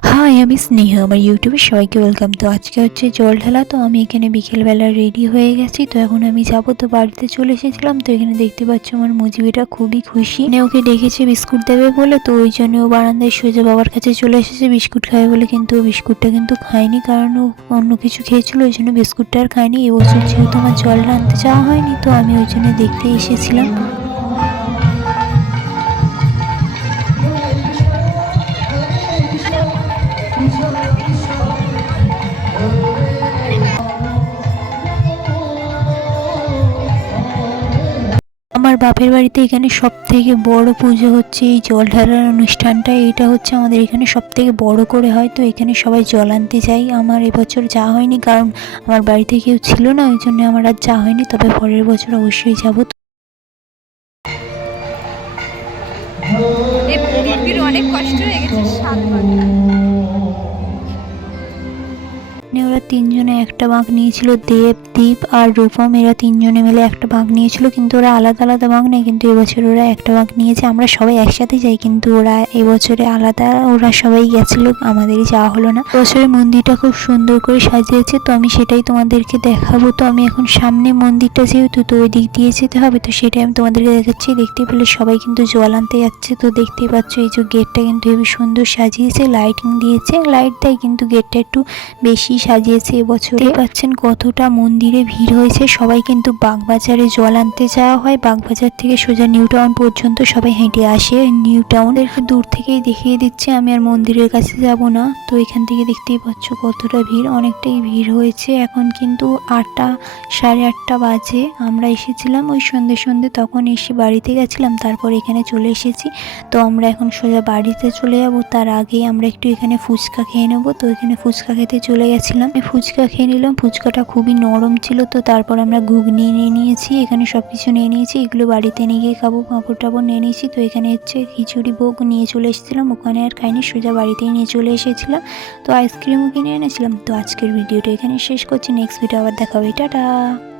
High, আমি স্নেহা। আমার ইউটিউবে সবাইকে ওয়েলকাম। তো আজকে হচ্ছে জল ঢালা। তো আমি এখানে বিকেলবেলা রেডি হয়ে গেছি। তো এখন আমি যাবো, তো বাড়িতে চলে এসেছিলাম। তো এখানে দেখতে পাচ্ছ আমার মুজিবিটা খুবই খুশি, মানে ওকে ডেকেছে বিস্কুট দেবে বলে। তো ওই জন্য ও বারান্দায় সোজা বাবার কাছে চলে এসেছে বিস্কুট খাবে বলে, কিন্তু ও বিস্কুটটা কিন্তু খায়নি, কারণ ও অন্য কিছু খেয়েছিল, ওই জন্য বিস্কুটটা আর খায়নি। এবছর যেহেতু আমার জলটা আনতে যাওয়া হয়নি, তো আমি ওই জন্য দেখতে এসেছিলাম। আমার বাপের বাড়িতে এখানে সব থেকে বড় পুজো হচ্ছে এই জল ঢালার অনুষ্ঠানটা। এটা হচ্ছে আমাদের এখানে সব থেকে বড় করে হয়। তো এখানে সবাই জল আনতে যায়। আমার এবছর যাওয়া হয়নি, কারণ আমার বাড়িতে কেউ ছিল না, ওই জন্য আমার আর যাওয়া হয়নি। তবে পরের বছর অবশ্যই যাবো। অনেক কষ্ট হয়ে গেছে শাল বাঁধা। ওরা তিনজনে একটা বাঁক নিয়েছিল, দেব, দীপ আর রূপম। এরা তিনজনে মিলে একটা বাঁক নিয়েছিল, কিন্তু ওরা আলাদা আলাদা বাঁক নেই। কিন্তু এবছর ওরা একটা বাঁক নিয়েছে। আমরা সবাই একসাথে যাই, কিন্তু ওরা এবছরে আলাদা, ওরা সবাই গেছিল, আমাদেরই যাওয়া হলো না। এবছরের মন্দিরটা খুব সুন্দর করে সাজিয়েছে, তো আমি সেটাই তোমাদেরকে দেখাবো। তো আমি এখন সামনে মন্দিরটা, যেহেতু তো ওই দিক দিয়ে যেতে হবে, তো সেটাই আমি তোমাদেরকে দেখাচ্ছি। দেখতে পেলে সবাই কিন্তু জল আনতে যাচ্ছে। তো দেখতেই পাচ্ছ এই যে গেটটা কিন্তু হেবি সুন্দর সাজিয়েছে, লাইটিং দিয়েছে, লাইট দেয়, কিন্তু গেটটা একটু বেশি সাজিয়েছে এবছরে। পাচ্ছেন কতটা মন্দিরে ভিড় হয়েছে। সবাই কিন্তু বাগবাজারে জল আনতে যাওয়া হয়, বাগবাজার থেকে সোজা নিউ টাউন পর্যন্ত সবাই হেঁটে আসে। নিউ টাউন দূর থেকেই দেখিয়ে দিচ্ছে, আমি আর মন্দিরের কাছে যাব না। তো এখান থেকে দেখতেই পাচ্ছ কতটা ভিড়, অনেকটাই ভিড় হয়েছে। এখন কিন্তু 8টা, 8:30 বাজে। আমরা এসেছিলাম ওই সন্ধে, তখন এসে বাড়িতে গেছিলাম, তারপর এখানে চলে এসেছি। তো আমরা এখন সোজা বাড়িতে চলে যাব। তার আগেই আমরা একটু এখানে ফুচকা খেয়ে নেবো। তো এখানে ফুচকা খেতে চলে গেছিলাম, ফুচকা খেয়ে নিলাম। ফুচকাটা খুবই নরম ছিল। তো তারপর আমরা ঘুগনি নিয়ে নিয়েছি, এখানে সব কিছু নিয়ে নিয়েছি। এগুলো বাড়িতে নিয়ে গিয়ে খাবো। পাঁপড় টাপড় নিয়ে নিয়েছি। তো এখানে হচ্ছে খিচুড়ি ভোগ নিয়ে চলে এসেছিলাম, ওখানে আর খাইনি, সোজা বাড়িতেই নিয়ে চলে এসেছিলাম। তো আইসক্রিমও কিনে এনেছিলাম। তো আজকের ভিডিওটা এখানে শেষ করছি, নেক্সট ভিডিও আবার দেখা হবে, টাটা।